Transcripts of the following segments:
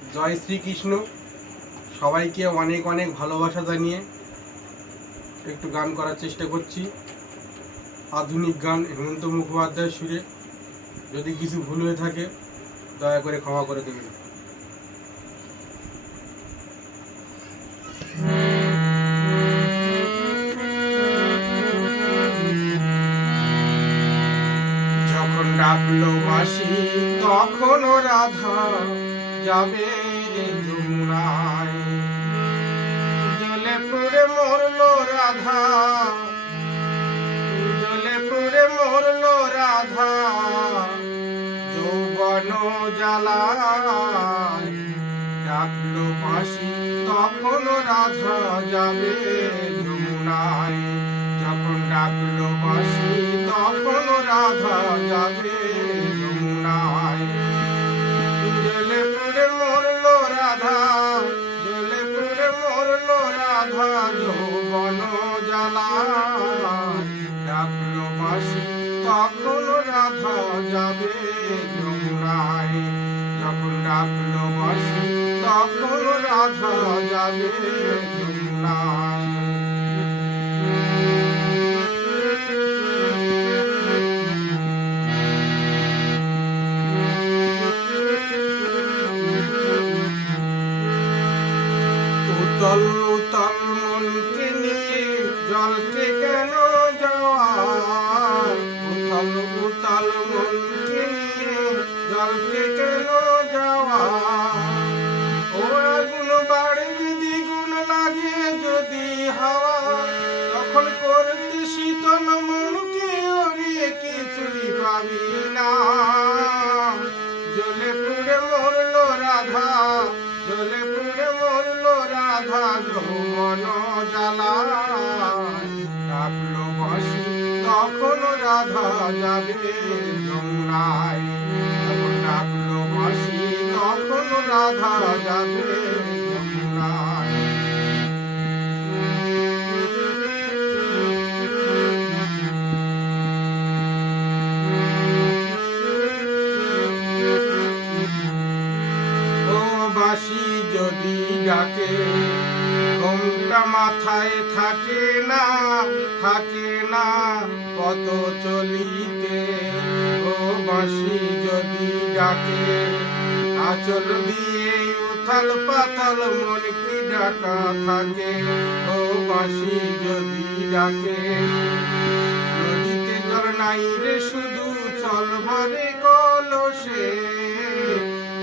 জয় শ্রীকৃষ্ণ। সবাইকে অনেক অনেক ভালোবাসা জানিয়ে একটু গান করার চেষ্টা করছি। আধুনিক গান হেমন্ত মুখোপাধ্যায়ের সুরে। যদি কিছু ভুল হয়ে থাকে দয়া করে ক্ষমা করে দেবেন। যখন ডাকলো বাঁশি তখন রাধা যাবে যমুনায়। জলে পুড়ে মরলো রাধা, জলে পুড়ে মরলো রাধা, যৌবন জ্বালায়। ডাকলো বাঁশি তখন রাধা যাবে যমুনায়। যখন ডাকলো বাঁশি তখন রাধা যাবে যমুনায়। জলে পুড়ে মরলো রাধা, জলে পুড়ে মরলো রাধা, যৌবন জ্বালায়। ডাকলো বাঁশি তখন রাধা যাবে যমুনায়। যখন ডাকলো বাঁশি তখন রাধা যাবে যমুনায়। উতল উতল মনকে নিয়ে জলকে কেন যাওয়া? উতল উতল মনকে নিয়ে জলকে কেন যাওয়া? ও আগুন বাড়বে দ্বিগুণ লাগে যদি হাওয়া, তখন করতে শীতল মনকে ওরে কিছুই পাবি না। জলে পুড়ে মরলো রাধা, জলে পুড়ে মরলো রাধা, যৌবন জ্বালায়। ডাকলো বাঁশি তখন রাধা যাবে যমুনায়। যখন ডাকলো বাঁশি তখন রাধা যাবে যমুনায়। বাঁশি যদি ডাকে ঘোমটা মাথায় থাকে না, থাকে না কত চলিতে। ও বাঁশি যদি ডাকে আঁচল দিয়ে উথাল পাতাল মনকে ডাকা থাকে। ও বাঁশি যদি ডাকে নদীতে জল নাই রে শুধু চল ভরে কলসে।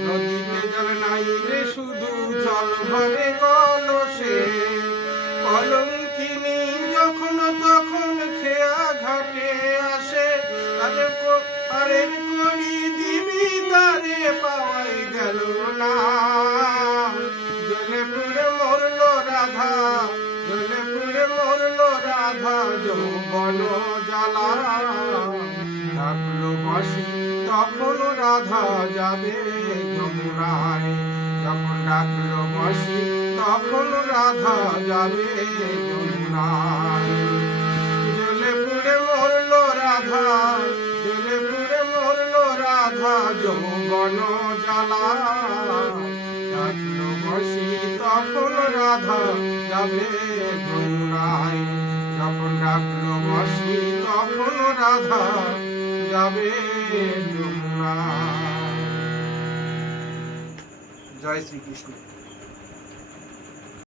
নদীতে জল নাই রে শুধু জল ভরে কলসে। কলঙ্কিনী যখন তখন খেয়া ঘাটে আসে, তাদের পারের করি দিবি তারে পাওয়াই গেল না। জলে পুড়ে মরলো রাধা, জলে পুড়ে মরলো রাধা, যৌবন জ্বালায়। ডাকলো বাঁশি তখন রাধা যাবে যমুনায়। যখন ডাকলো বাঁশি তখন রাধা যাবে যমুনায়। জলে পুড়ে মরলো রাধা, জলে পুড়ে মরলো রাধা, যৌবন জ্বালায়। ডাকলো বাঁশি তখন রাধা যাবে যমুনায়। যখন ডাকলো বাঁশি তখন রাধা যাবে যমুনায়। জয় শ্রীকৃষ্ণ।